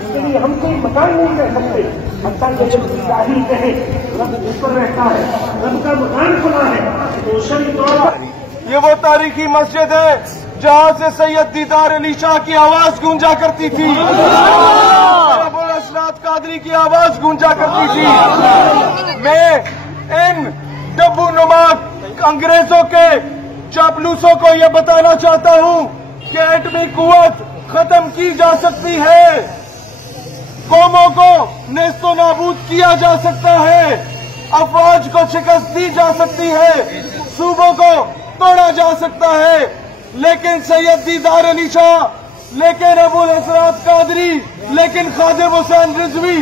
इसके लिए हम कोई मकान नहीं कह सकते। अल्लाह के जब जाहिर कहे रब ऊपर रहता है, रब का मकान खुला है तो शरी तौर पर ये वो तारीखी मस्जिद है जहाँ से सैयद दीदार अली शाह की आवाज गूंजा करती थी, अबुल असरात कादरी की आवाज गूंजा करती थी। मैं इन डब्बू नुमा अंग्रेजों के चापलूसों को ये बताना चाहता हूँ कि एटमी कुव्वत खत्म की जा सकती है, कौमों को नेस्तो नाबूद किया जा सकता है, अफवाज को शिकस्त दी जा सकती है, सूबों को तोड़ा जा सकता है, लेकिन सैयद दीदार अली शाह, लेकिन अबुल असरात कादरी, लेकिन खादिम हुसैन रिजवी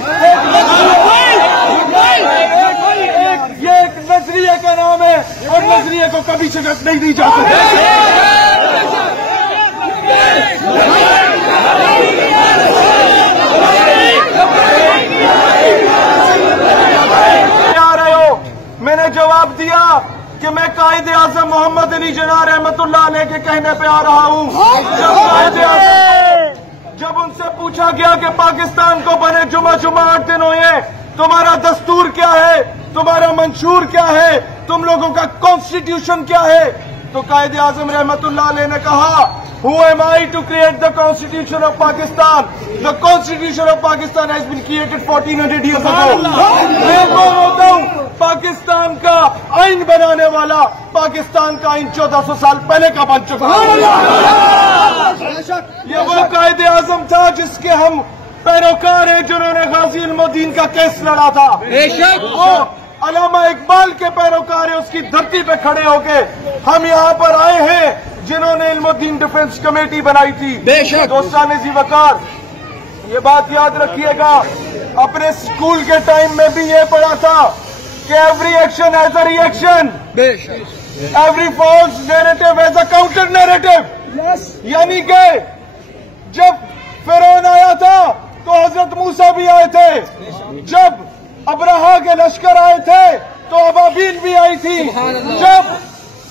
ये एक नजरिए का नाम है और नजरिए को कभी शिकस्त नहीं दी जा सकती। आ रहे हो, मैंने जवाब दिया कि मैं कायदे आज़म मोहम्मद अली जिन्ना रहमतुल्लाह अलैह के कहने पे आ रहा हूँ। जब उनसे पूछा गया कि पाकिस्तान को बने जुमा 8 दिन हुए, तुम्हारा दस्तूर क्या है, तुम्हारा मंशूर क्या है, तुम लोगों का कॉन्स्टिट्यूशन क्या है, तो कायदे आज़म रहमतुल्लाह अलैह ने कहा, Who am I to create the Constitution of Pakistan? The Constitution of Pakistan has been created 1400 years ago. मैं कौन होता हूँ? पाकिस्तान का आइन बनाने वाला, पाकिस्तान का आइन 1400 साल पहले का बन चुका है। ये वो कायदे आज़म था जिसके हम पैरोकार हैं, जिन्होंने गाजी इल्मुद्दीन का केस लड़ा था। वो अल्लामा इकबाल के पैरोकार है, उसकी धरती पे खड़े होके हम यहाँ पर आए हैं जिन्होंने इल्मुद्दीन डिफेंस कमेटी बनाई थी। दोस्तान ज़ीवकार, ये बात याद रखिएगा, अपने स्कूल के टाइम में भी ये पढ़ा था कि every action has a reaction, every false narrative has a counter narrative. यानी कि जब फिरौन आया था तो हजरत मूसा भी आए थे, जब अब्राहा के लश्कर आए थे तो अबाबील भी आई थी,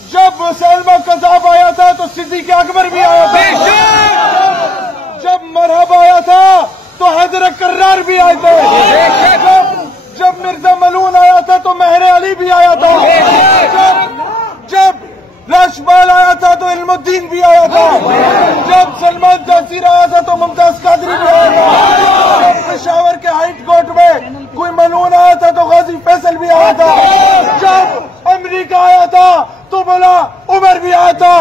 जब मुसलमान कज़ाब आया था तो सिद्दीक़ अकबर भी आया था, जब मरहब आया था तो हज़रत कर्रार भी आए थे, जब मिर्जा मलून आया था तो महर अली भी आया था, जब लाशबाल आया था तो इल्मुद्दीन भी आया था, जब सलमान तासीर आया था तो मुमताज कादरी भी आया था, जब पेशावर के हाइट कोर्ट में कोई मलून आया था तो गाजी फैसल भी आया था, जब अमेरिका आया था तो बोला उमर भी आया था,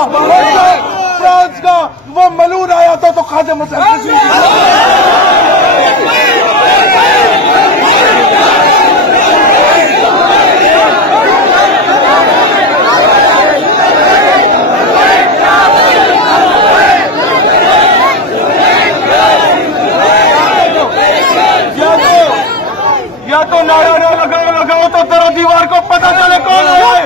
फ्रांस का वो मलून आया था तो खादिम हुसैन रिजवी भी आया या तो नारा ना लगाओ तो दरो दीवार को पता चले कौन है।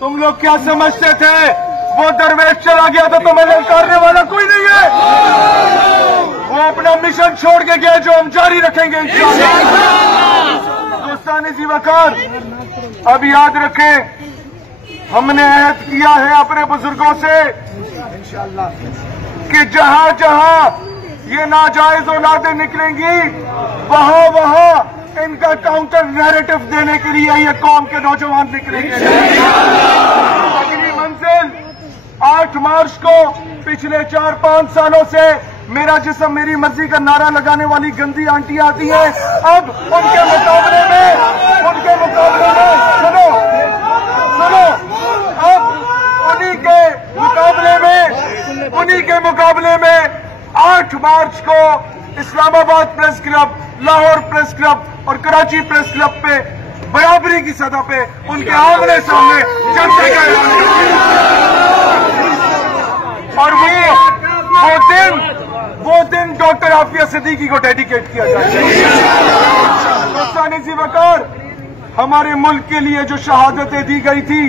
तुम लोग क्या समझते थे वो दरवेश चला गया था तो मैंने करने वाला कोई नहीं है, वो अपना मिशन छोड़ के गया जो हम जारी रखेंगे इंशाअल्लाह। दोस्तान ज़ीवकार, अब याद रखें, हमने अहद किया है अपने बुजुर्गों से कि जहां जहां ये नाजायज औलादें निकलेंगी, वहां इनका काउंटर नैरेटिव देने के लिए ये कौम के नौजवान निकलेंगे। अगली मंजिल 8 मार्च को पिछले 4-5 सालों से मेरा जिस्म मेरी मर्जी का नारा लगाने वाली गंदी आंटी आती है। अब उनके मुकाबले में सुनो अब उन्हीं के मुकाबले में 8 मार्च को Islamabad press club, Lahore press club और कराची प्रेस क्लब पे बराबरी की सतह पे उनके आमने सामने चर्चा करेंगे। और वो दिन डॉक्टर आफिया सिद्दीकी को डेडिकेट किया जाएगा। सानिसी वकार हमारे मुल्क के लिए जो शहादतें दी गई थी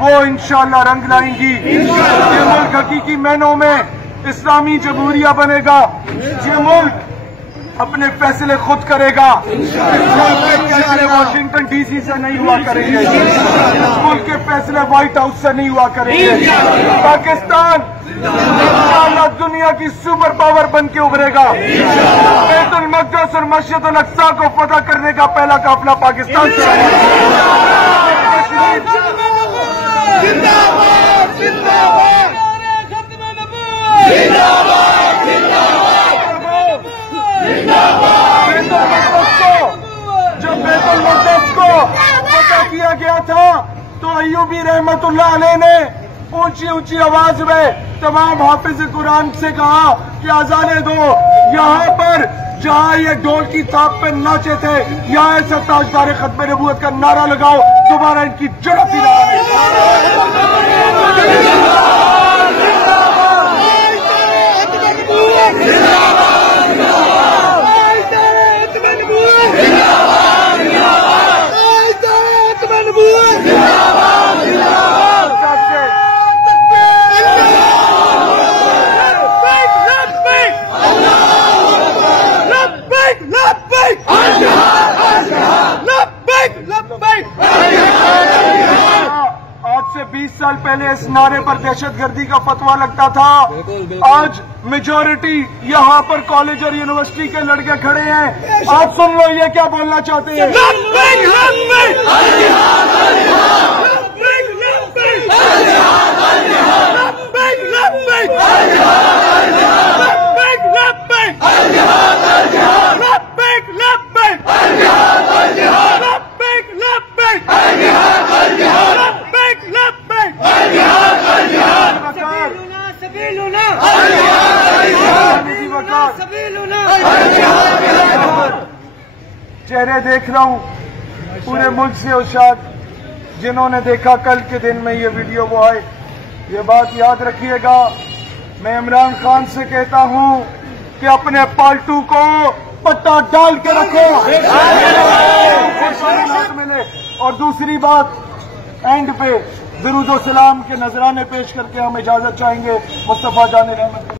वो इंशाअल्लाह रंग लाएंगी। ये मुल्क हकीकी मायनों में इस्लामी जमहूरिया बनेगा। ये मुल्क अपने फैसले खुद करेगा। फैसले वाशिंगटन डीसी से नहीं हुआ करेंगे, मुल्क के फैसले व्हाइट हाउस से नहीं हुआ करेंगे। पाकिस्तान इंशाअल्लाह दुनिया की सुपर पावर बन के उभरेगा। बैतुल मक़दस और मस्जिद अल अक़सा को फतह करने का पहला काफिला पाकिस्तान से जब बैतुल मक़दस को फतह किया गया था तो अय्यूबी रहमतुल्लाह अलैह ने ऊंची आवाज में तमाम हाफिज कुरान से कहा कि अजाने दो। यहाँ पर जहाँ ये ढोल की ताप पे नाचे थे, यहाँ ऐसा ताजदार खत्म नबूवत का नारा लगाओ, दोबारा इनकी जुर्रत ही आज से 20 साल पहले इस नारे पर दहशतगर्दी का फतवा लगता था। आज मेजॉरिटी यहाँ पर कॉलेज और यूनिवर्सिटी के लड़के खड़े हैं। आप सुन लो ये क्या बोलना चाहते हैं। चेहरे देख रहा हूँ पूरे मुल्क से उशाद, जिन्होंने देखा कल के दिन में ये वीडियो वो आए। ये बात याद रखिएगा। मैं इमरान खान से कहता हूँ कि अपने पालतू को पत्ता डाल के रखो मिले। और दूसरी बात, एंड पे दुरूद व सलाम के नजराने पेश करके हम इजाजत चाहेंगे। मुस्तफा जान रहमत।